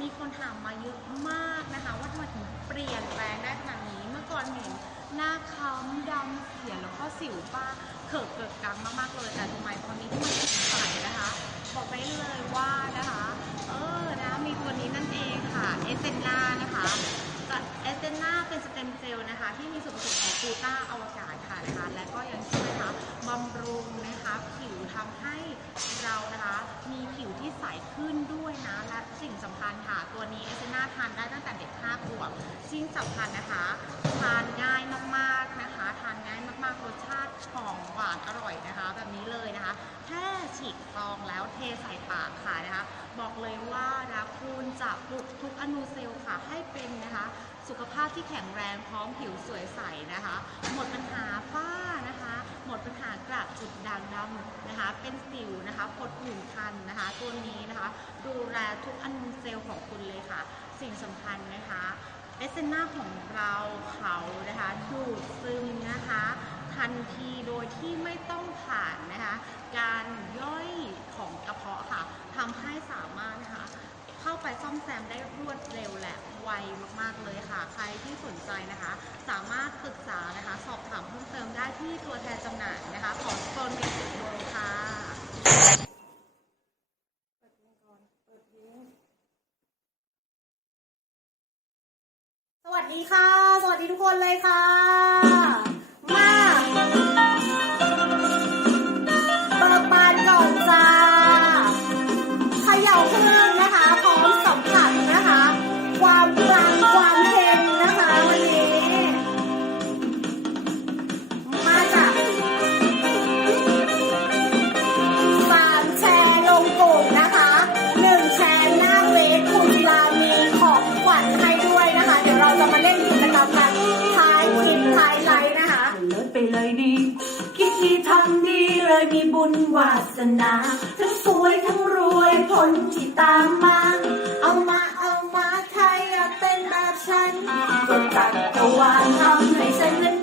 มีคนถามมาเยอะมากนะคะว่าทำไมถึงเปลี่ยนแปลงได้ขนาดนี้เมื่อก่อนเห็นหน้าค้ำดำเขียนแล้วก็สิวป้าเขิกเกิดกังมากๆเลยแต่ทำไมตอนนี้ที่มันสดใสนะคะ บอกได้เลยว่านะคะ เออนะมีตัวนี้นั่นเองค่ะเอเซนานะคะ เอเซนาเป็นสเต็มเซลล์นะคะ ที่มีส่วนผสมของกูต้าอวกาศค่ะนะคะและก็ยังช่วยนะคะบำรุงนะคะผิวทำให้เรานะคะมีผิวที่ใสขึ้นด้วยนะ และสิ่งสำคัญค่ะ ตัวนี้เอสเซนาทานได้ตั้งแต่เด็ก5ขวบสิ่งสำคัญนะคะทานง่ายมากๆนะคะ ทานง่ายมากๆรสชาติหอมหวานอร่อยนะคะ แบบนี้เลยนะคะ แค่ฉีกซองแล้วเทใส่ปากค่ะนะคะ บอกเลยว่านะคุณจะปลุกทุกอนูเซลล์ค่ะให้เป็นนะคะ สุขภาพที่แข็งแรงพร้อมผิวสวยใสนะคะ หมดปัญหาฝ้านะคะ หมดปัญหากระจุดด่างดำนะคะ เป็นสิวนะคะผดผื่นคันนะคะ ตัวนี้นะคะ ดูแลทุกอนูเซลล์ของคุณเลยค่ะ สิ่งสำคัญนะคะเอสเซน่าของเราเขานะคะดูดซึมนะคะ ทันทีโดยที่ไม่ต้องผ่านนะคะ การย่อยของกระเพาะค่ะทำให้สามารถนะคะ เข้าไปซ่อมแซมได้รวดเร็วและไวมากๆเลยค่ะ ใครที่สนใจนะคะ สามารถปรึกษานะคะ สอบถามเพิ่มเติมได้ที่ตัวแทนจำหน่ายนะคะของโซนเมจิกโวค่ะสวัสดีค่ะ สวัสดีทุกคนเลยค่ะ นา ทั้งสวยทั้งรวยผลที่ตามมา เอามาเอามาใครอยากเป็นแบบฉัน ก็จักรวาลทำให้ฉันนั้น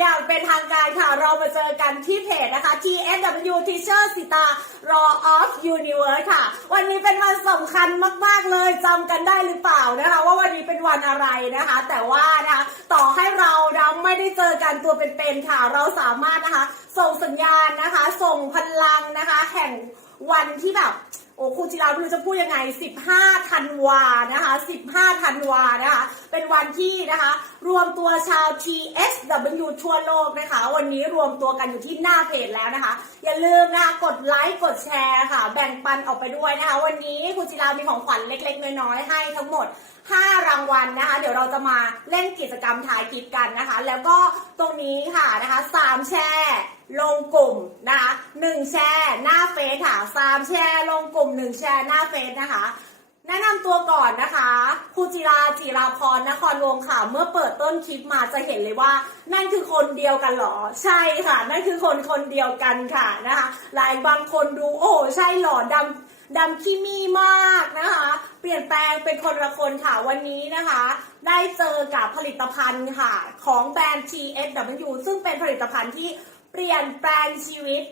อย่างเป็นทางการค่ะ เรามาเจอกันที่เพจนะคะ TSW Teacher สิตา Raw of Universe ค่ะ วันนี้เป็นวันสำคัญมาก ๆ เลยจำกันได้หรือเปล่านะคะ ว่าวันนี้เป็นวันอะไรนะคะ แต่ว่านะคะต่อให้เรานะไม่ได้เจอกันตัวเป็นๆค่ะ เราสามารถนะคะ ส่งสัญญาณนะคะ ส่งพลังนะคะ แห่งวันที่แบบ โอ้ครูจิราไม่รู้จะพูดยังไง 15 ธันวานะคะ 15 ธันวานะคะ เป็นวันที่นะคะ รวมตัวชาว TSW ทั่วโลกนะคะ วันนี้รวมตัวกันอยู่ที่หน้าเพจแล้วนะคะ อย่าลืมนะคะ กดไลค์ กดแชร์ค่ะ แบ่งปันออกไปด้วยนะคะ วันนี้ครูจิรามีของขวัญเล็กๆ น้อยๆ ให้ทั้งหมด 5 รางวัลนะคะ เดี๋ยวเราจะมาเล่นกิจกรรมถ่ายคลิปกันนะคะ แล้วก็ตรงนี้ค่ะนะคะ 3 แชร์ลงกลุ่มนะคะหนึ่งแชร์หน้าเฟซค่ะสามแชร์ลงกลุ่มหนึ่งแชร์หน้าเฟซนะคะแนะนำตัวก่อนนะคะครูจิราจิราพรนครวงค่ะ เมื่อเปิดต้นคลิปมาจะเห็นเลยว่า นั่นคือคนเดียวกันเหรอ ใช่ค่ะ นั่นคือคนคนเดียวกันค่ะนะคะ หลายบางคนดูโอ้ใช่หรอดำดำขี้มีมากนะคะ ลี่ยนแปลงเป็นคนละคนค่ะวันนี้นะคะ ได้เจอกับผลิตภัณฑ์ค่ะ ของแบรนด์ TSW ซึ่งเป็นผลิตภัณฑ์ที่เปลี่ยนแปลงชีวิต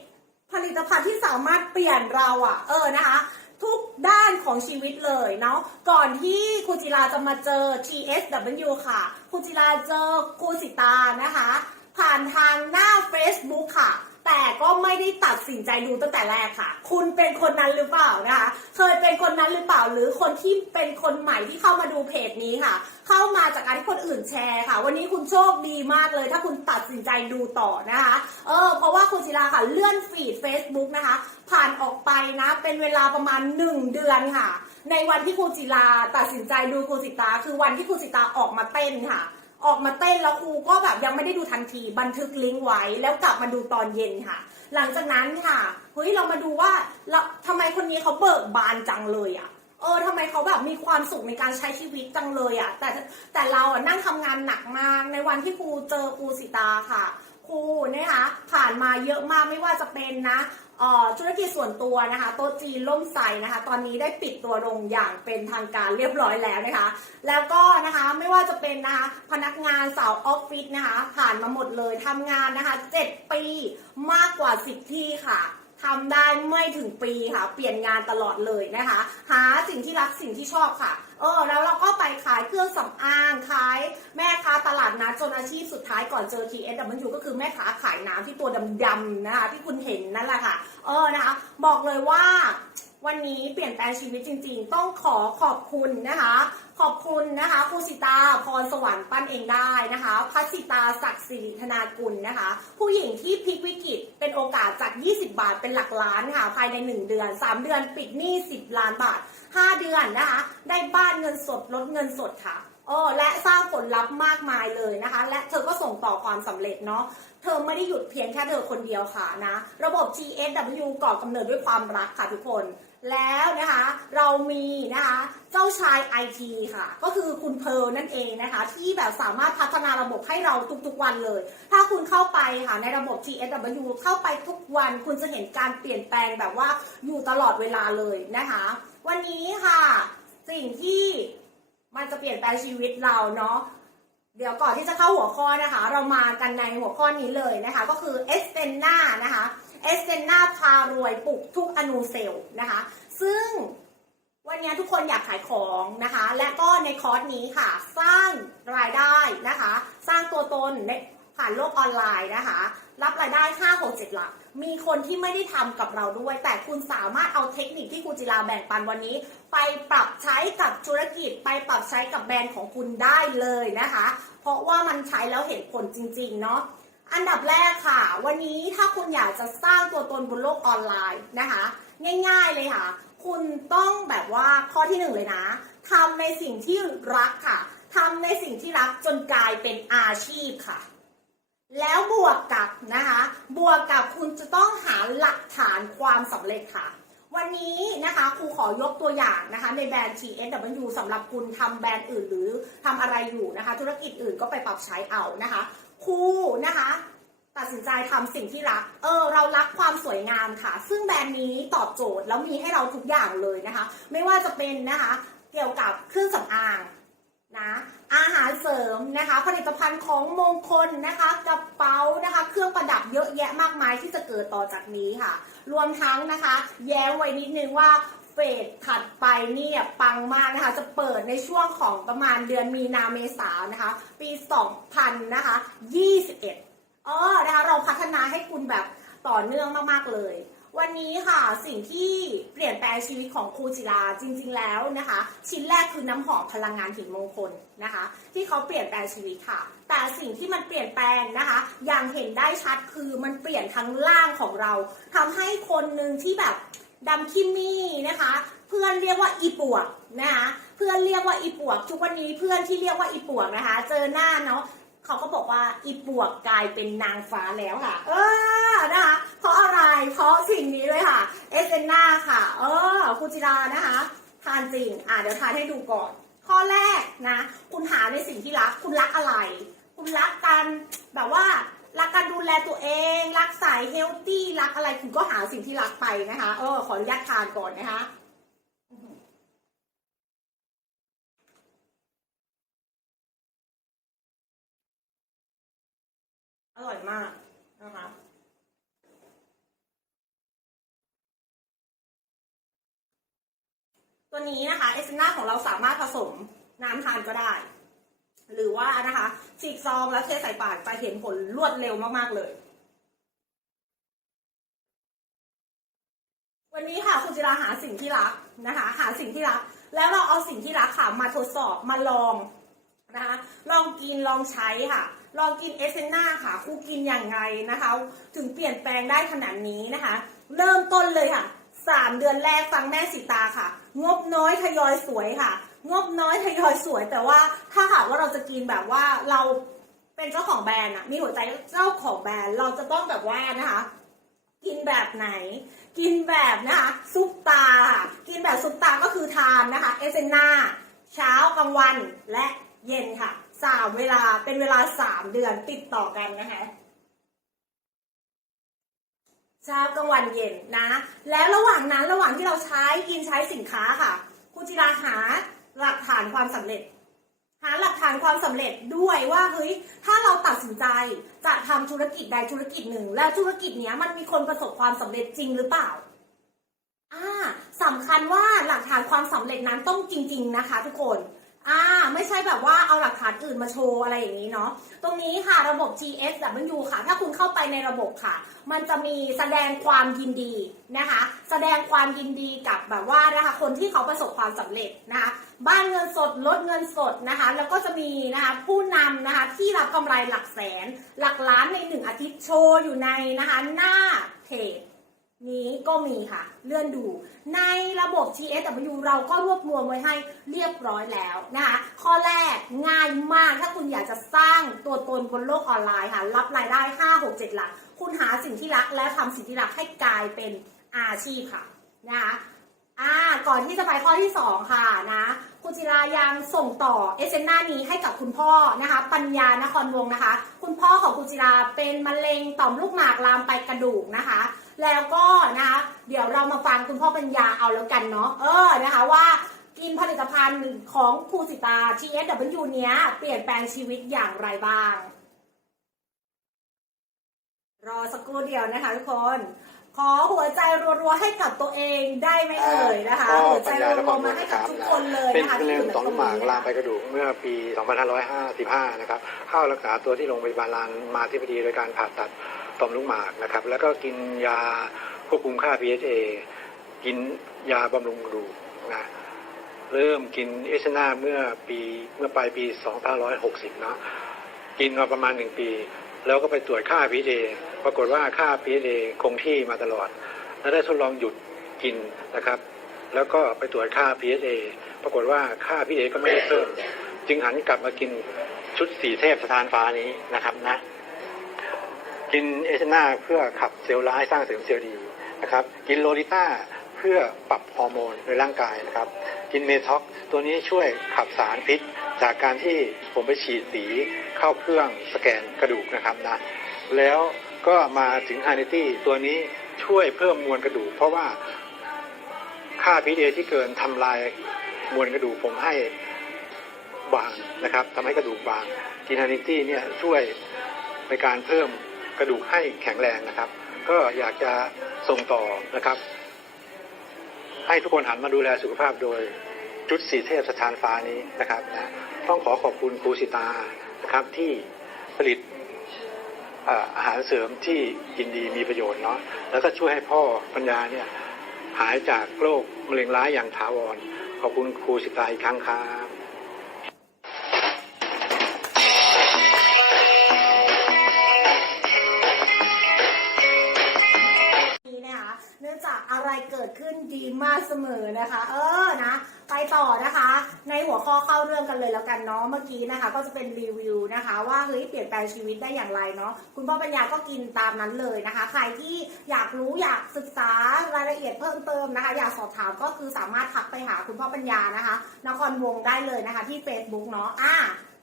ผลิตภัณฑ์ที่สามารถเปลี่ยนเราอะเออนะคะ ทุกด้านของชีวิตเลยเนาะก่อนที่ครูจิราจะมาเจอ TSW ค่ะครูจิราเจอครูสิตานะคะ ผ่านทางหน้า Facebook ค่ะ แต่ก็ไม่ได้ตัดสินใจดูตั้งแต่แรกค่ะ คุณเป็นคนนั้นหรือเปล่านะคะ เคยเป็นคนนั้นหรือเปล่า หรือคนที่เป็นคนใหม่ที่เข้ามาดูเพจนี้ค่ะ เข้ามาจากการที่คนอื่นแชร์ค่ะ วันนี้คุณโชคดีมากเลย ถ้าคุณตัดสินใจดูต่อนะคะ เออ เพราะว่าคุณศิลาค่ะเลื่อนฟีด Facebook นะคะ ผ่านออกไปนะ เป็นเวลาประมาณ 1 เดือนค่ะ ในวันที่คุณศิลาตัดสินใจดูคุณสิตา คือวันที่คุณสิตาออกมาเต้นค่ะ ออกมาเต้นแล้วครูก็แบบยังไม่ได้ดูทันที บันทึกลิงก์ไว้แล้วกลับมาดูตอนเย็นค่ะ หลังจากนั้นค่ะเฮ้ยเรามาดูว่าเราทำไมคนนี้เขาเบิกบานจังเลยอะ่ะเออทำไมเขาแบบมีความสุขในการใช้ชีวิตจังเลยอะ่ะ แต่แต่เราอะนั่งทำงานหนักมากในวันที่ครูเจอครูสิตาค่ะครูนะคะผ่านมาเยอะมากไม่ว่าจะเป็นนะ ธุรกิจส่วนตัวนะคะโต๊ะจีนล่มใสนะคะ ตอนนี้ได้ปิดตัวลงอย่างเป็นทางการเรียบร้อยแล้วนะคะ แล้วก็นะคะไม่ว่าจะเป็นนะคะพนักงานสาวออฟฟิศนะคะ ผ่านมาหมดเลยทำงานนะคะ 7 ปีมากกว่า 10 ที่ค่ะทำได้ไม่ถึงปีค่ะ เปลี่ยนงานตลอดเลยนะคะ หาสิ่งที่รักสิ่งที่ชอบค่ะ เออแล้วเราก็ไปขายเครื่องสำอางขายแม่ค้าตลาดนัดจนอาชีพสุดท้ายก่อนเจอ TSW ก็คือแม่ค้าขายน้ำที่ตัวดำๆนะคะที่คุณเห็นนั่นแหละค่ะ เออนะคะบอกเลยว่าวันนี้เปลี่ยนแปลงชีวิตจริงๆ ต้องขอขอบคุณนะคะ ขอบคุณนะคะครูสิตาพรสวรรค์ปั้นเองได้นะคะพัสิตาศักดิ์สิริธนากุลนะคะ ผู้หญิงที่พลิกวิกฤตเป็นโอกาสจาก 20 บาทเป็นหลักล้านค่ะภายใน 1 เดือน 3 เดือนปิดหนี้ 10 ล้านบาท 5 เดือนนะคะ ได้บ้านเงินสดลดเงินสดค่ะโอ้และสร้างผลลัพธ์มากมายเลยนะคะ และเธอก็ส่งต่อความสำเร็จเนาะเธอไม่ได้หยุดเพียงแค่เธอคนเดียวค่ะนะ ระบบ GSW ก่อกำเนิดด้วยความรักค่ะทุกคน แล้วนะคะเรามีนะคะเจ้าชาย IT ค่ะ ก็คือคุณเพลนั่นเองนะคะ ที่แบบสามารถพัฒนาระบบให้เราทุกๆวันเลย ถ้าคุณเข้าไปค่ะในระบบ GSW เข้าไปทุกวัน คุณจะเห็นการเปลี่ยนแปลงแบบว่าอยู่ตลอดเวลาเลยนะคะ วันนี้ค่ะ สิ่งที่มันจะเปลี่ยนแปลงชีวิตเราเนาะเดี๋ยวก่อนที่จะเข้าหัวข้อนะคะ เรามากันในหัวข้อนี้เลยนะคะ ก็คือเอสเตนนานะคะ เอสเตนนาพารวยปลุกทุกอนูเซลล์นะคะ ซึ่งวันนี้ทุกคนอยากขายของนะคะ และก็ในคอร์สนี้ค่ะ สร้างรายได้นะคะ สร้างตัวตนในผ่านโลกออนไลน์นะคะ รับรายได้ 5 6 7 หลัก มีคนที่ไม่ได้ทำกับเราด้วย แต่คุณสามารถเอาเทคนิคที่คุณจิราแบ่งปันวันนี้ ไปปรับใช้กับธุรกิจ ไปปรับใช้กับแบรนด์ของคุณได้เลยนะคะ เพราะว่ามันใช้แล้วเห็นผลจริง ๆ เนาะ อันดับแรกค่ะ วันนี้ถ้าคุณอยากจะสร้างตัวตนบนโลกออนไลน์นะคะ ง่ายๆเลยค่ะ คุณต้องแบบว่าข้อที่หนึ่งเลยนะทำในสิ่งที่รักค่ะทำในสิ่งที่รักจนกลายเป็นอาชีพค่ะ แล้วบวกกับนะคะ บวกกับคุณจะต้องหาหลักฐานความสำเร็จค่ะ วันนี้นะคะครูขอยกตัวอย่างนะคะ ในแบรนด์ TSW สำหรับคุณทำแบรนด์อื่นหรือทำอะไรอยู่นะคะ ธุรกิจอื่นก็ไปปรับใช้เอานะคะครู สินใจทำสิ่งที่รัก เออ เรารักความสวยงามค่ะ ซึ่งแบรนด์นี้ตอบโจทย์แล้วมีให้เราทุกอย่างเลยนะคะ ไม่ว่าจะเป็นนะคะ เกี่ยวกับเครื่องสำอางนะอาหารเสริมนะคะ ผลิตภัณฑ์ของมงคลนะคะกระเป๋านะคะ เครื่องประดับเยอะแยะมากมายที่จะเกิดต่อจากนี้ค่ะ รวมทั้งนะคะ แย้มไว้นิดนึงว่าเฟสถัดไปเนี่ยปังมากนะคะ จะเปิดในช่วงของประมาณเดือนมีนาเมษานะคะ ปี 2000นะคะ21 เออนะคะเราพัฒนาให้คุณแบบต่อเนื่องมากๆเลย วันนี้ค่ะสิ่งที่เปลี่ยนแปลงชีวิตของครูจิราจริง ๆ แล้วนะคะ ชิ้นแรกคือน้ำหอมพลังงานหินมงคลนะคะ ที่เขาเปลี่ยนแปลงชีวิตค่ะ แต่สิ่งที่มันเปลี่ยนแปลงนะคะ อย่างเห็นได้ชัดคือมันเปลี่ยนทั้งร่างของเราทำให้คนหนึ่งที่แบบดำคิมี่นะคะ เพื่อนเรียกว่าอีปวกนะคะเพื่อนเรียกว่าอีปวก ทุกวันนี้เพื่อนที่เรียกว่าอีปวกนะคะ เจอหน้าเนาะ เขาก็บอกว่าอีปวกกลายเป็นนางฟ้าแล้วค่ะ เออนะคะเพราะอะไรเพราะสิ่งนี้เลยค่ะเอสเซนนาค่ะ เออคูจิรานะคะ ทานจริง อะเดี๋ยวทานให้ดูก่อน ข้อแรกนะ คุณหาในสิ่งที่รัก คุณรักอะไร คุณรักกันแบบว่ารักการดูแลตัวเอง รักสายเฮลตี้รักอะไรคุณก็หาสิ่งที่รักไปนะคะ เออขออนุญาตทานก่อนนะคะ อร่อยมากนะคะตัวนี้นะคะเอสเซน่าของเราสามารถผสมน้ำทานก็ได้ หรือว่านะคะฉีกซองแล้วเทใส่ปากไปเห็นผลรวดเร็วมากๆเลย วันนี้ค่ะคุณจิราหาสิ่งที่รักนะคะ หาสิ่งที่รัก แล้วเราเอาสิ่งที่รักค่ะมาทดสอบมาลองนะคะลองกินลองใช้ค่ะ ลองกินเอสเซน่าค่ะครูกินอย่างไรนะคะ ถึงเปลี่ยนแปลงได้ขนาดนี้นะคะ เริ่มต้นเลยค่ะสามเดือนแรกฟังแม่สีตาค่ะ งบน้อยทยอยสวยค่ะ งบน้อยทยอยสวย แต่ว่าถ้าหากว่าเราจะกินแบบว่าเราเป็นเจ้าของแบรนด์อะมีหัวใจเจ้าของแบรนด์เราจะต้องแบบว่านะคะ กินแบบไหน กินแบบนะคะซุปตาค่ะกินแบบซุปตาก็คือทานนะคะ เอเซนาเช้ากลางวันและเย็นค่ะ สามเวลาเป็นเวลาสามเดือนติดต่อกันนะคะเช้ากลางวันเย็นนะ แล้วระหว่างนั้นระหว่างที่เราใช้กินใช้สินค้าค่ะ คุณจิราหาหลักฐานความสำเร็จ หาหลักฐานความสำเร็จด้วยว่าเฮ้ยถ้าเราตัดสินใจจะทำธุรกิจใดธุรกิจหนึ่ง แล้วธุรกิจเนี้ยมันมีคนประสบความสำเร็จจริงหรือเปล่าอ่าสำคัญว่าหลักฐานความสำเร็จนั้นต้องจริง ๆนะคะ ทุกคน อ่าไม่ใช่แบบว่าเอาหลักฐานอื่นมาโชว์อะไรอย่างนี้เนาะตรงนี้ค่ะระบบ TSW ค่ะ ถ้าคุณเข้าไปในระบบค่ะ มันจะมีแสดงความยินดีนะคะ แสดงความยินดีกับแบบว่านะคะคนที่เขาประสบความสำเร็จนะคะบ้านเงินสดลดเงินสดนะคะ แล้วก็จะมีนะคะผู้นำนะคะที่รับกำไรหลักแสน หลักล้านในหนึ่งอาทิตย์โชว์อยู่ในนะคะหน้าเพจ นี้ก็มีค่ะ เลื่อนดู ในระบบ TSW เราก็รวบรวมไว้ให้เรียบร้อยแล้วนะคะข้อแรกง่ายมากถ้าคุณอยากจะสร้างตัวตนบนโลกออนไลน์ค่ะ รับรายได้ 5 6 7 หลัก คุณหาสิ่งที่รักและทำสิ่งที่รักให้กลายเป็นอาชีพค่ะนะคะอ่าก่อนที่จะไปข้อที่ 2 ค่ะนะคุณจิรายังส่งต่อเอเจนต์หน้านี้ให้กับคุณพ่อนะคะ ปัญญานครวงนะคะ คุณพ่อของคุณจิราเป็นมะเร็งต่อมลูกหมากลามไปกระดูกนะคะ แล้วก็นะคะเดี๋ยวเรามาฟังคุณพ่อปัญญาเอาแล้วกันเนาะเออนะคะว่ากินผลิตภัณฑ์ของครูสิตา TSW เนี้ยเปลี่ยนแปลงชีวิตอย่างไรบ้าง รอสักครู่เดียวนะคะทุกคน ขอหัวใจรัวๆให้กับตัวเองได้ไหมเอ่ยนะคะก็หัวใจปัญญารันควรๆมาให้กับทุกคนเลยเป็นนะคะมะเร็งที่ยู่ต่อมลูกหมากในตรงนี้ลามไปกระดูกเมื่อปี 2555 นะครับ เข้ารักษาตัวที่โรงพยาบาลรามาธิบดีโดยการผ่าตัด ต่อมลูกหมากนะครับ แล้วก็กินยาควบคุมค่า PSA กินยาบำรุงกระดูกนะเริ่มกินเอชนาเมื่อปีเมื่อปลายปี 2560 เนาะกินมาประมาณหนึ่งปี แล้วก็ไปตรวจค่า PSA ปรากฏว่าค่า PSA คงที่มาตลอด แล้วได้ทดลองหยุดกินนะครับ แล้วก็ไปตรวจค่า PSA ปรากฏว่าค่า PSA ก็ไม่ได้เพิ่ม จึงหันกลับมากินชุดสีเทพสถานฟ้านี้นะครับนะ กินเอชนาเพื่อขับเซลล์ร้ายสร้างเสริมเซลล์ดีนะครับ กินโลลิต้าเพื่อปรับฮอร์โมนในร่างกายนะครับ กินเมท็อกตัวนี้ช่วยขับสารพิษ จากการที่ผมไปฉีดสีเข้าเครื่องสแกนกระดูกนะครับนะแล้วก็มาถึงฮานิตี้ตัวนี้ช่วยเพิ่มมวลกระดูก เพราะว่าค่าพีเอที่เกินทำลายมวลกระดูกผมให้บางนะครับทำให้กระดูกบางกินฮานิตี้เนี่ยช่วยในการเพิ่ม กระดูกให้แข็งแรงนะครับ ก็อยากจะส่งต่อนะครับ ให้ทุกคนหันมาดูแลสุขภาพโดยจุดสีเทพสถานฟ้านี้นะครับนะต้องขอขอบคุณครูสิตานะครับที่ผลิตเอ่ออาหารเสริมที่กินดีมีประโยชน์เนาะแล้วก็ช่วยให้พ่อปัญญาเนี่ยหายจากโรคมะเร็งร้ายอย่างถาวร ขอบคุณครูสิตาอีกครั้งครับ เสมอนะคะ เออนะ ไปต่อนะคะ ในหัวข้อเข้าเรื่องกันเลยแล้วกันเนาะเมื่อกี้นะคะ ก็จะเป็นรีวิวนะคะ ว่าเฮ้ยเปลี่ยนแปลงชีวิตได้อย่างไรเนาะคุณพ่อปัญญาก็กินตามนั้นเลยนะคะ ใครที่อยากรู้อยากศึกษารายละเอียดเพิ่มเติมนะคะ อยากสอบถามก็คือสามารถทักไปหาคุณพ่อปัญญานะคะนครวงได้เลยนะคะ ที่ Facebook เนาะอะ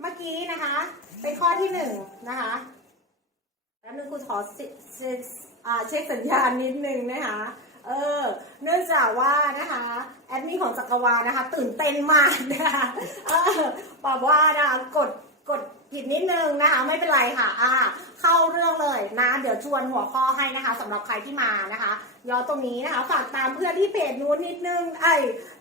เมื่อกี้นะคะ เป็นข้อที่หนึ่งนะคะแล้วนึงคุณขอเช็คสัญญาณนิดนึงนะคะ เออ เนื่องจากว่านะคะแอดมินของจักรวาลนะคะ ตื่นเต้นมากนะคะเออบอกว่านะคะกดกดผิดนิดนึงนะคะไม่เป็นไรค่ะอ่าเข้าเรื่องเลยนะ เดี๋ยวชวนหัวข้อให้นะคะสำหรับใครที่มานะคะย้อนตรงนี้นะคะฝากตามเพื่อนที่เพจนู้นนิดนึงไอ้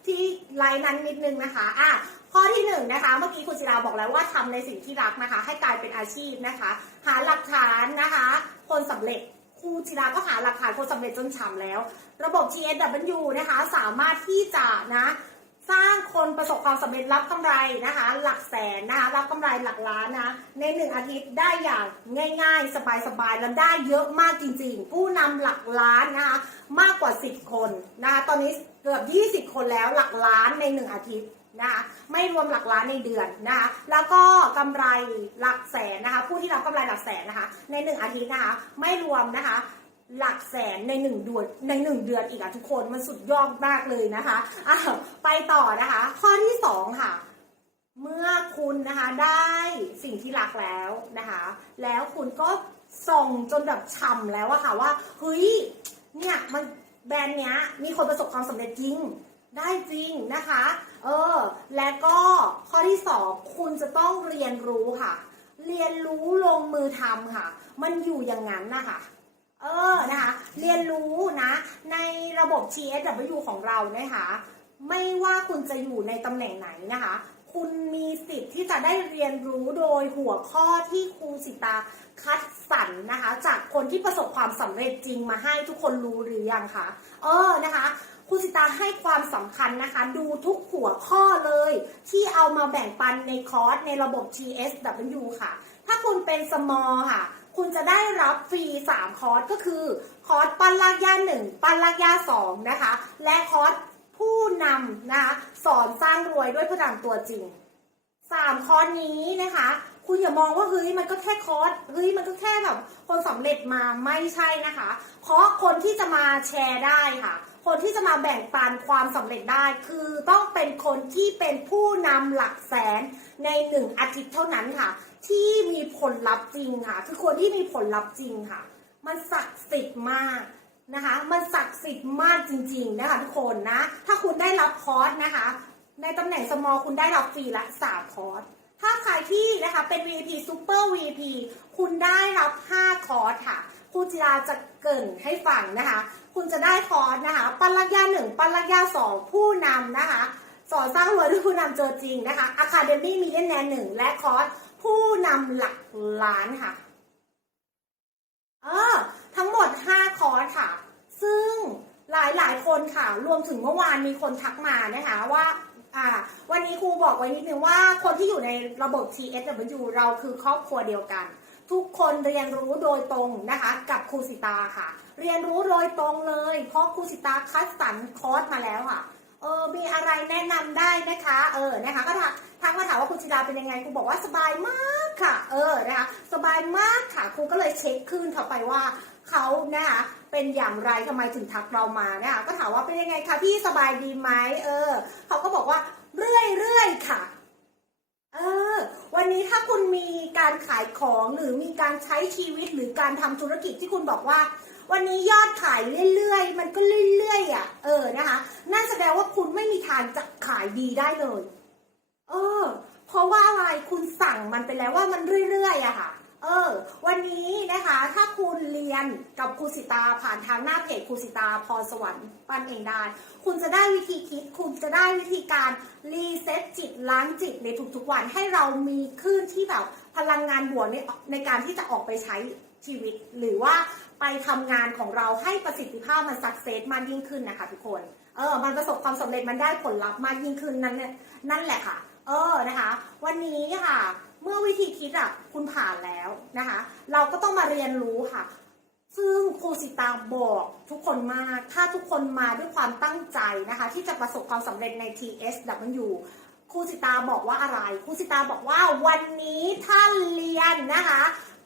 ที่ไลน์นั้นนิดนึงนะคะอะข้อที่หนึ่งนะคะเมื่อกี้คุณศิลาบอกแล้วว่าทำในสิ่งที่รักนะคะ ให้กลายเป็นอาชีพนะคะ หาหลักฐานนะคะ คนสำเร็จ ครูจิราก็หาหลักฐานคนสำเร็จจนฉ่ำแล้ว ระบบ TSW นะคะสามารถที่จะนะสร้างคนประสบความสำเร็จรับกำไรนะคะ หลักแสนนะคะรับกำไรหลักล้านนะในหนึ่งอาทิตย์ได้อย่างง่าย ๆ สบายๆ แล้วได้เยอะมากจริง ๆ ผู้นำหลักล้านนะคะมากกว่า 10 คนนะคะตอนนี้เกือบ 20 คนแล้วหลักล้านในหนึ่งอาทิตย์ นะคะไม่รวมหลักล้านในเดือนนะคะแล้วก็กำไรหลักแสนนะคะ ผู้ที่รับกำไรหลักแสนนะคะ ในหนึ่งอาทิตย์นะคะ ไม่รวมนะคะหลักแสนในหนึ่งเดือนในหนึ่งเดือนอีกอะทุกคนมันสุดยอดมากเลยนะคะอ้าวไปต่อนะคะ ข้อที่สองค่ะ เมื่อคุณนะคะได้สิ่งที่รักแล้วนะคะ แล้วคุณก็ส่องจนแบบฉ่ำแล้วอะค่ะว่าเฮ้ยเนี่ยมันแบรนด์เนี้ยมีคนประสบความสำเร็จจริง ได้จริงนะคะ เออ และก็ข้อที่สองคุณจะต้องเรียนรู้ค่ะ เรียนรู้ลงมือทำค่ะ มันอยู่อย่างนั้นนะคะเออนะคะ เรียนรู้นะ ในระบบ TSW ของเรานะคะ ไม่ว่าคุณจะอยู่ในตำแหน่งไหนนะคะ คุณมีสิทธิ์ที่จะได้เรียนรู้โดยหัวข้อที่ครูสิตาคัดสรรนะคะ จากคนที่ประสบความสำเร็จจริงมาให้ทุกคนรู้หรือยังคะ เออนะคะ ครูสิตาให้ความสำคัญนะคะ ดูทุกหัวข้อเลย ที่เอามาแบ่งปันในคอร์สในระบบ TSW ค่ะ ถ้าคุณเป็น small ค่ะ คุณจะได้รับฟรี 3 คอร์สก็คือ คอร์สปั้นลากย่า1ปั้นลากย่า2นะคะ และคอร์สผู้นำนะคะสอนสร้างรวยด้วยพลังตัวจริงสามคอร์สนี้นะคะคุณอย่ามองว่าเฮ้ยมันก็แค่คอร์สเฮ้ยมันก็แค่แบบคนสำเร็จมาไม่ใช่นะคะ เพราะคนที่จะมาแชร์ได้ค่ะ คนที่จะมาแบ่งปันความสำเร็จได้ คือต้องเป็นคนที่เป็นผู้นำหลักแสนในหนึ่งอาทิตย์เท่านั้นค่ะ ที่มีผลลัพธ์จริงค่ะ คือคนที่มีผลลัพธ์จริงค่ะ มันศักดิ์สิทธิ์มากนะคะ มันศักดิ์สิทธิ์มากจริง ๆ นะคะทุกคนนะ ถ้าคุณได้รับคอร์สนะคะ ในตำแหน่ง small คุณได้รับฟรีละ3คอร์สถ้าใครที่นะคะเป็น VP Super VP คุณได้รับ 5 คอร์สค่ะ จิราจะเกินให้ฟังนะคะ คุณจะได้คอร์สนะคะ ปัลลักยาหนึ่งปัลลักยาสองผู้นำนะคะ สอนสร้างรวยด้วยผู้นำเจอจริงนะคะ Academy m i l l i o n a i r e หนึ่งและคอร์สผู้นำหลักล้านค่ะ เออ ทั้งหมด 5 คอร์สค่ะ ซึ่งหลายหลายคนค่ะ รวมถึงเมื่อวานมีคนทักมานะคะว่า่าวันนี้ครูบอกไว้นิดนึงว่าคนที่อยู่ในระบบ TSW เราคือครอบครัวเดียวกัน ทุกคนเรียนรู้โดยตรงนะคะ กับครูสิตาค่ะ เรียนรู้โดยตรงเลย เพราะครูสิตาคัดสรรคอร์สมาแล้วค่ะเออมีอะไรแนะนำได้นะคะ เออนะคะก็ทักทักมาถามว่าคุณจิดาเป็นยังไงครูบอกว่าสบายมากค่ะ เออนะคะสบายมากค่ะครูก็เลยเช็คคืนเขาไปว่าเขานะคะเป็นอย่างไรทำไมถึงทักเรามานะคะก็ถามว่าเป็นยังไงคะพี่สบายดีไหมเออเขาก็บอกว่าเรื่อยเรื่อยๆค่ะ เออ วันนี้ถ้าคุณมี การขายของหรือมีการใช้ชีวิตหรือการทำธุรกิจที่คุณบอกว่า วันนี้ยอดขายเรื่อยๆ มันก็เรื่อยๆอะเออนะคะนั่นแสดงว่าคุณไม่มีทางจะขายดีได้เลย เออ เพราะว่าอะไรคุณสั่งมันไปแล้วว่ามันเรื่อยๆอะค่ะเออวันนี้นะคะถ้าคุณเรียนกับครูสิตาผ่านทางหน้าเพจครูสิตาพรสวรรค์ปั้นเองได้ คุณจะได้วิธีคิด คุณจะได้วิธีการรีเซ็ตจิตล้างจิตในทุกๆวันให้เรามีคลื่นที่แบบ พลังงานบวกในในการที่จะออกไปใช้ชีวิต หรือว่าไปทำงานของเราให้ประสิทธิภาพมันสักเซสมากยิ่งขึ้นนะคะทุกคนเออมันประสบความสำเร็จมันได้ผลลัพธ์มากยิ่งขึ้นนั่นเนี่ยนั่นแหละค่ะ เออนะคะ วันนี้ค่ะ เมื่อวิธีคิดอะคุณผ่านแล้วนะคะ เราก็ต้องมาเรียนรู้ค่ะ ซึ่งครูสิตาบอกทุกคนมาก ถ้าทุกคนมาด้วยความตั้งใจนะคะ ที่จะประสบความสำเร็จใน TSW ครูสิตาบอกว่าอะไรครูสิตาบอกว่าวันนี้ถ้าเรียนนะคะ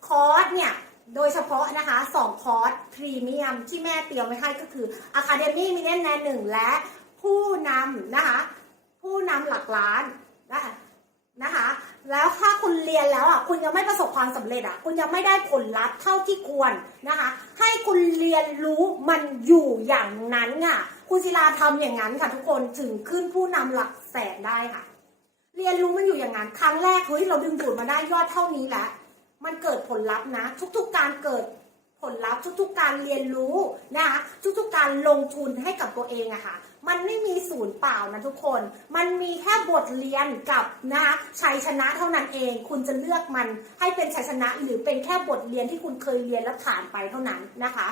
คอร์สเนี่ยโดยเฉพาะนะคะ2คอร์สพรีเมียมที่แม่เตรียมไว้ให้ก็คือ Academy m i l l i o n a i r e หนึ่งและผู้นำนะคะ ผู้นำหลักล้านนะคะนะคะ แล้วถ้าคุณเรียนแล้วอะคุณยังไม่ประสบความสำเร็จอะคุณยังไม่ได้ผลลัพธ์เท่าที่ควรนะคะ ให้คุณเรียนรู้มันอยู่อย่างนั้นอะคุณศิลาทำอย่างนั้นค่ะทุกคนถึงขึ้นผู้นำหลักแสนได้ค่ะ เรียนรู้มันอยู่อย่างนั้นครั้งแรกเฮ้ยเราดึงดูดมาได้ยอดเท่านี้แล้วมันเกิดผลลัพธ์นะ ทุกๆการเกิดผลลัพธ์ทุกๆการเรียนรู้นะคะทุกๆการลงทุนให้กับตัวเองอะค่ะ มันไม่มีศูนย์เปล่านะทุกคน มันมีแค่บทเรียนกับนะคะชัยชนะเท่านั้นเอง คุณจะเลือกมันให้เป็นชัยชนะ หรือเป็นแค่บทเรียนที่คุณเคยเรียนแล้วผ่านไปเท่านั้นนะคะ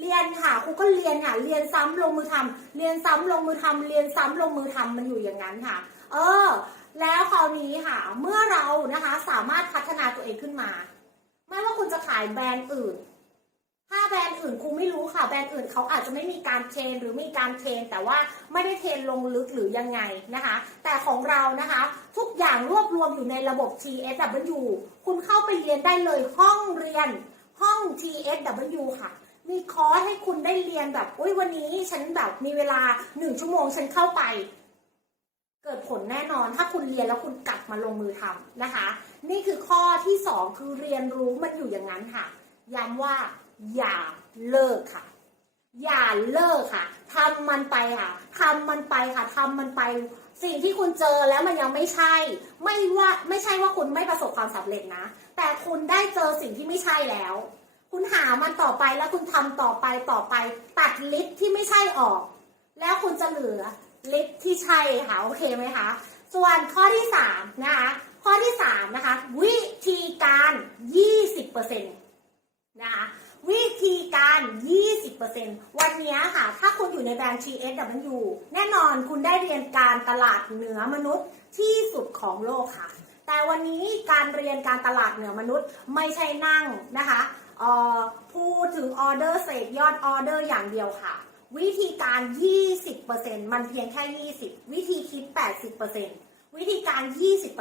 เรียนค่ะครูก็เรียนค่ะเรียนซ้ำลงมือทำเรียนซ้ำลงมือทำเรียนซ้ำลงมือทำมันอยู่อย่างนั้นค่ะ เออ แล้วคราวนี้ค่ะ เมื่อเรานะคะสามารถพัฒนาตัวเองขึ้นมา ไม่ว่าคุณจะขายแบรนด์อื่น ถ้าแบรนด์อื่นครูไม่รู้ค่ะ แบรนด์อื่นเขาอาจจะไม่มีการเทรนหรือมีการเทรน แต่ว่าไม่ได้เทรนลงลึกหรือยังไงนะคะ แต่ของเรานะคะ ทุกอย่างรวบรวมอยู่ในระบบ TSW คุณเข้าไปเรียนได้เลยห้องเรียนห้อง TSW ค่ะมีคอร์สให้คุณได้เรียนแบบ อุ้ยวันนี้ฉันแบบมีเวลาหนึ่งชั่วโมงฉันเข้าไป เกิดผลแน่นอนถ้าคุณเรียนแล้วคุณกลับมาลงมือทำนะคะ นี่คือข้อที่สองคือเรียนรู้มันอยู่อย่างนั้นค่ะย้ำว่าอย่าเลิกค่ะ อย่าเลิกค่ะทำมันไปค่ะทำมันไปค่ะทำมันไป สิ่งที่คุณเจอแล้วมันยังไม่ใช่ ไม่ว่าไม่ใช่ว่าคุณไม่ประสบความสำเร็จนะ แต่คุณได้เจอสิ่งที่ไม่ใช่แล้ว คุณหามันต่อไปแล้วคุณทำต่อไปต่อไป ตัดลิฟต์ที่ไม่ใช่ออก แล้วคุณจะเหลือ ลิฟที่ใช่ค่ะโอเคไหมคะส่วนข้อที่สามนะคะข้อที่สามนะคะวิธีการ 20%นะคะวิธีการ 20%วันนี้ค่ะ ถ้าคุณอยู่ในแบรนด์ TSW แน่นอนคุณได้เรียนการตลาดเหนือมนุษย์ที่สุดของโลกค่ะ แต่วันนี้การเรียนการตลาดเหนือมนุษย์ไม่ใช่นั่งนะคะออพูดถึงออเดอร์เศษยอดออเดอร์อย่างเดียวค่ะ วิธีการ 20%มันเพียงแค่ 20 วิธีคิด 80%วิธีการ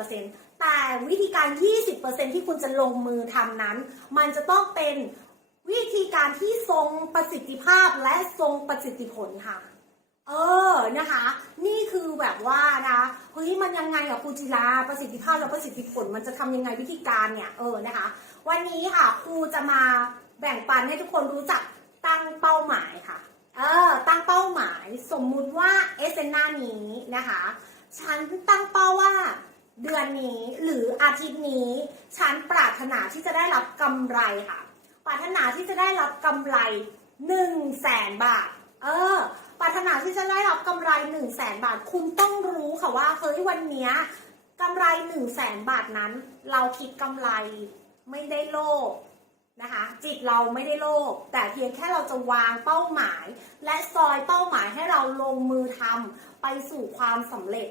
20%แต่วิธีการ 20%ที่คุณจะลงมือทำนั้น มันจะต้องเป็นวิธีการที่ทรงประสิทธิภาพและทรงประสิทธิผลค่ะ เออนะคะ นี่คือแบบว่านะเฮ้ยมันยังไงอะครูจิราประสิทธิภาพและประสิทธิผล มันจะทำยังไงวิธีการเนี่ยเออนะคะ วันนี้ค่ะครูจะมาแบ่งปันให้ทุกคนรู้จักตั้งเป้าหมายค่ะ เออตั้งเป้าหมายสมมุติว่าเอเซนนานี้นะคะ ฉันตั้งเป้าว่าเดือนนี้หรืออาทิตย์นี้ ฉันปรารถนาที่จะได้รับกำไรค่ะ ปรารถนาที่จะได้รับกำไร1นึ่งแสนบาท เออ ปรารถนาที่จะได้รับกำไร1นึ่งแสนบาท คุณต้องรู้ค่ะว่าเฮ้ยวันเนี้ยกำไร1นึ่งแสนบาทนั้น เราคิดกำไรไม่ได้โลภ นะคะ จิตเราไม่ได้โลภแต่เพียงแค่เราจะวางเป้าหมาย และซอยเป้าหมายให้เราลงมือทำไปสู่ความสำเร็จ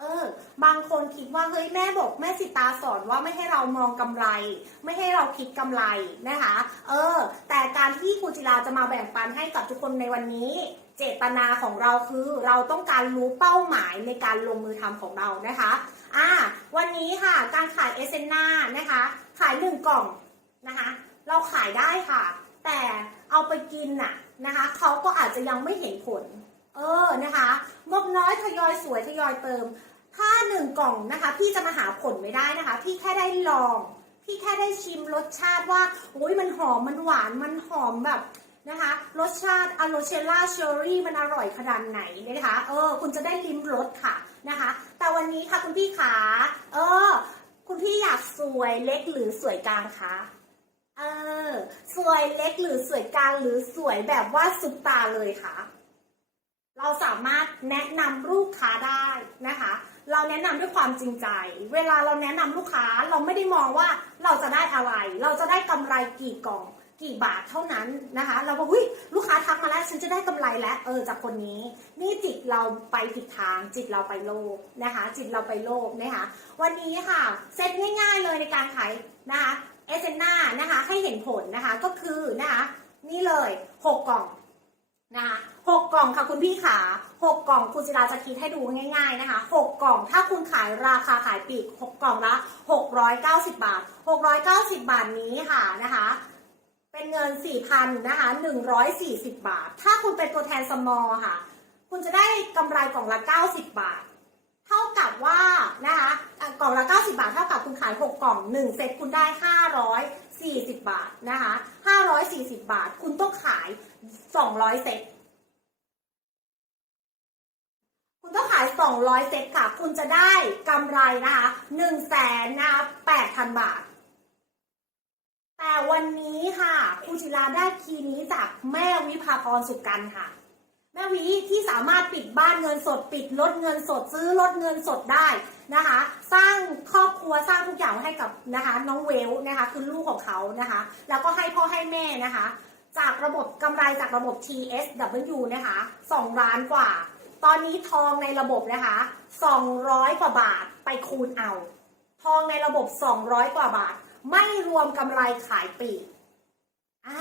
เออ บางคนคิดว่าเฮ้ยแม่บอกแม่สิตาสอนว่าไม่ให้เรามองกำไร ไม่ให้เราคิดกำไรนะคะ เออ แต่การที่ครูจิราจะมาแบ่งปันให้กับทุกคนในวันนี้เจตนาของเราคือเราต้องการรู้เป้าหมายในการลงมือทำของเรานะคะ อ่า วันนี้ค่ะการขายเอเซนนานะคะ ขายหนึ่งกล่องนะคะ เราขายได้ค่ะ แต่เอาไปกินน่ะนะคะเขาก็อาจจะยังไม่เห็นผล เออนะคะงบน้อยทยอยสวยทยอยเติม ถ้าหนึ่งกล่องนะคะ พี่จะมาหาผลไม่ได้นะคะ พี่แค่ได้ลอง พี่แค่ได้ชิมรสชาติว่าโอ้ยมันหอมมันหวานมันหอมแบบนะคะรสชาติอะโลเชล่าเชอรี่มันอร่อยขนาดไหนนะคะเออคุณจะได้ลิ้มรสค่ะนะคะ แต่วันนี้ค่ะคุณพี่ขาเออ คุณพี่อยากสวยเล็กหรือสวยกลางคะ ออ สวยเล็กหรือสวยกลางหรือสวยแบบว่าซุปตาเลยค่ะ เราสามารถแนะนำลูกค้าได้นะคะ เราแนะนำด้วยความจริงใจ เวลาเราแนะนำลูกค้าเราไม่ได้มองว่าเราจะได้อะไร เราจะได้กำไรกี่กล่องกี่บาทเท่านั้นนะคะ เราก็หุ้ยลูกค้าทักมาแล้วฉันจะได้กำไรแล้วเออจากคนนี้ นี่จิตเราไปผิดทาง จิตเราไปโลภนะคะ จิตเราไปโลภนะคะ วันนี้ค่ะเซตง่าย ๆเลยในการขายนะคะ เอเซนนานะคะให้เห็นผลนะคะก็คือนะคะนี่เลยหกกล่องนะคะหกกล่องค่ะคุณพี่ขาหกกล่องคุณจิราจะคิดให้ดูง่ายๆนะคะหกกล่องถ้าคุณขายราคาขายปีกหกกล่องละหกร้อยเก้าสิบบาทหกร้อยเก้าสิบบาทนี้ค่ะนะคะเป็นเงินสี่พันนะคะหนึ่งร้อยสี่สิบบาท ถ้าคุณเป็นตัวแทนสมอค่ะ คุณจะได้กำไรกล่องละเก้าสิบบาท เท่ากับว่านะคะกล่องละ 90 บาท เท่ากับคุณขาย 6 กล่อง 1 เซตคุณได้ 540 บาทนะคะ540 บาท คุณต้องขาย 200 เซตคุณต้องขาย 200 เซตค่ะ คุณจะได้กำไรนะคะ1แสนนะ8,000 บาท แต่วันนี้ค่ะครูจิราได้คีย์นี้จากแม่วิภากรสุกันค่ะ แม่วีที่สามารถปิดบ้านเงินสด ปิดลดเงินสดซื้อลดเงินสดได้นะคะ สร้างครอบครัวสร้างทุกอย่างให้กับนะคะน้องเวลนะคะคือลูกของเขานะคะ แล้วก็ให้พ่อให้แม่นะคะ จากระบบกำไรจากระบบ TSW นะคะ2ล้านกว่า ตอนนี้ทองในระบบนะคะ 200 กว่าบาทไปคูณเอา ทองในระบบ 200 กว่าบาท ไม่รวมกำไรขายปีกอ่า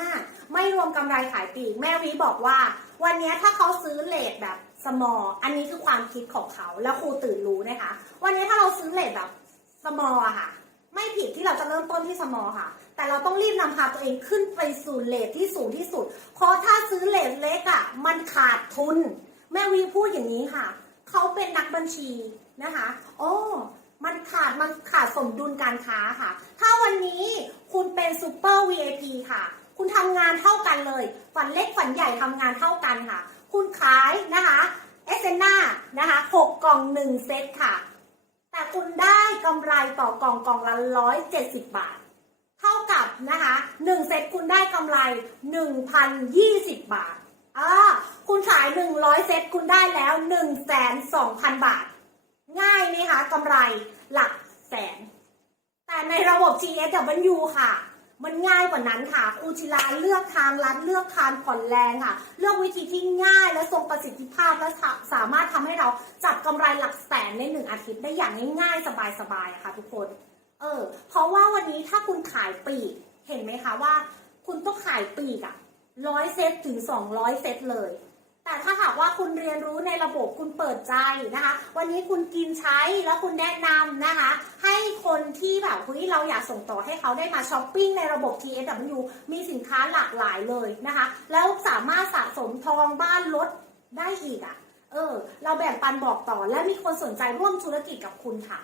ไม่รวมกำไรขายปีก แม่วีบอกว่า วันนี้ถ้าเขาซื้อเลทแบบสมออันนี้คือความคิดของเขาแล้วครูตื่นรู้นะคะ วันนี้ถ้าเราซื้อเลทแบบสมออะค่ะ ไม่ผิดที่เราจะเริ่มต้นที่สมอค่ะ แต่เราต้องรีบนำพาตัวเองขึ้นไปสู่เลทที่สูงที่สุด เพราะถ้าซื้อเลทเล็กอะ มันขาดทุน แม่วีพูดอย่างนี้ค่ะ เขาเป็นนักบัญชีนะคะโอ้มันขาดมันขาดสมดุลการค้าค่ะ ถ้าวันนี้คุณเป็นซูเปอร์ VIP ค่ะ คุณทำงานเท่ากันเลย ฝันเล็กฝันใหญ่ทำงานเท่ากันค่ะ คุณขายนะคะเอเซน่านะคะหกกล่องหนึ่งเซตค่ะ แต่คุณได้กำไรต่อกล่องกล่องละร้อยเจ็ดสิบบาท เท่ากับนะคะหนึ่งเซตคุณได้กำไรหนึ่งพันยี่สิบบาทอ่าคุณขายหนึ่งร้อยเซตคุณได้แล้วหนึ่งแสนสองพันบาท ง่ายไหมคะกำไรหลักแสน แต่ในระบบ GSW ค่ะ มันง่ายกว่านั้นค่ะครูชิลาเลือกทางรัดเลือกทางผ่อนแรงค่ะ เลือกวิธีที่ง่ายและทรงประสิทธิภาพและสามารถทำให้เราจับกำไรหลักแสนในหนึ่งอาทิตย์ได้อย่างง่ายๆสบายๆค่ะทุกคน เออ เพราะว่าวันนี้ถ้าคุณขายปีก เห็นไหมคะว่า คุณต้องขายปีกอะร้อยเซตถึงสองร้อยเซตเลย แต่ถ้าหากว่าคุณเรียนรู้ในระบบคุณเปิดใจนะคะ วันนี้คุณกินใช้แล้วคุณแนะนำนะคะ ให้คนที่แบบเฮ้ยเราอยากส่งต่อให้เขาได้มาช้อปปิ้งในระบบ TSW มีสินค้าหลากหลายเลยนะคะ แล้วสามารถสะสมทองบ้านรถได้อีกอะ่ะ เออ เราแบ่งปันบอกต่อและมีคนสนใจร่วมธุรกิจกับคุณค่ะ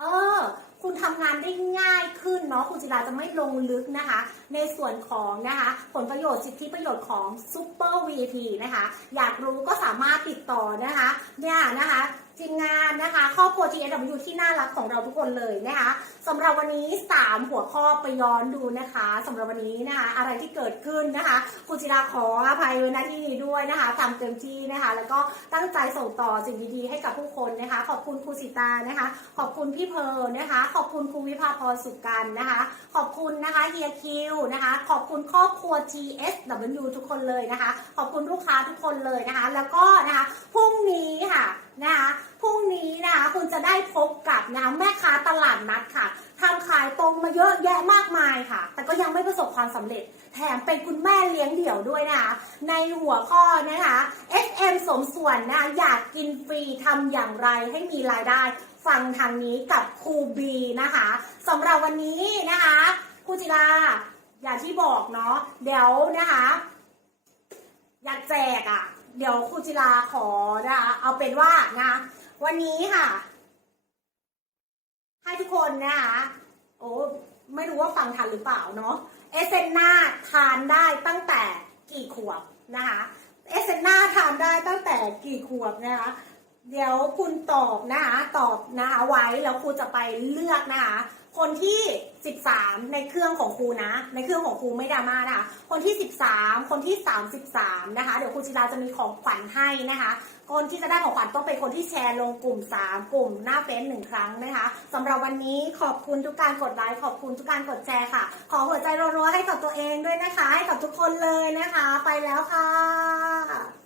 เออ คุณทำงานได้ง่ายขึ้นเนาะคุณจิราจะไม่ลงลึกนะคะ ในส่วนของนะคะผลประโยชน์สิทธิประโยชน์ของ Super VIP นะคะ อยากรู้ก็สามารถติดต่อนะคะเนี่ยนะคะทีมงานนะคะครอบครัว GSW ที่น่ารักของเราทุกคนเลยนะคะสำหรับวันนี้ 3 หัวข้อไปย้อนดูนะคะสำหรับวันนี้นะคะ อะไรที่เกิดขึ้นนะคะ คุณจิราขออภัยไว้ณที่นี้ด้วยนะคะทำเต็มที่นะคะ แล้วก็ตั้งใจส่งต่อสิ่งดีๆ ให้กับผู้คนนะคะ ขอบคุณครูสิตานะคะ ขอบคุณพี่เพร์ลนะคะ ขอบคุณครูวิภาพรสุกันนะคะ ขอบคุณนะคะเฮียคิวนะคะ ขอบคุณครอบครัว GSW ทุกคนเลยนะคะ ขอบคุณลูกค้าทุกคนเลยนะคะ แล้วก็นะคะพรุ่งนี้ค่ะ นะคะพรุ่งนี้นะคะคุณจะได้พบกับนะแม่ค้าตลาดนัดค่ะทำขายตรงมาเยอะแยะมากมายค่ะ แต่ก็ยังไม่ประสบความสำเร็จ แถมเป็นคุณแม่เลี้ยงเดี่ยวด้วยนะคะในหัวข้อนะคะ SM สมส่วนนะอยากกินฟรีทำอย่างไรให้มีรายได้ ฟังทางนี้กับครูบีนะคะสำหรับวันนี้นะคะครูจิราอย่างที่บอกเนาะเดี๋ยวนะคะอยากแจกอะ่ะ เดี๋ยวครูจิราขอนะคะเอาเป็นว่านะวันนี้ค่ะ ให้ทุกคนนะคะโอ้ไม่รู้ว่าฟังทันหรือเปล่าเนาะเอเซนนาทานได้ตั้งแต่กี่ขวบนะคะเอเซนนาทานได้ตั้งแต่กี่ขวบนะคะเดี๋ยวคุณตอบนะคะตอบนะคะไว้แล้วครูจะไปเลือกนะคะ คนที่ 13 ในเครื่องของครูนะ ในเครื่องของครูไม่ดราม่านะคะคนที่ 13 คนที่ 33 นะคะ เดี๋ยวครูจิราจะมีของขวัญให้นะคะ คนที่จะได้ของขวัญต้องเป็นคนที่แชร์ลงกลุ่ม 3 กลุ่มหน้าเฟซหนึ่งครั้งนะคะสำหรับวันนี้ขอบคุณทุกการกดไลค์ขอบคุณทุกการกดแชร์ค่ะ ขอหัวใจรัวๆให้กับตัวเองด้วยนะคะ ให้กับทุกคนเลยนะคะ ไปแล้วค่ะ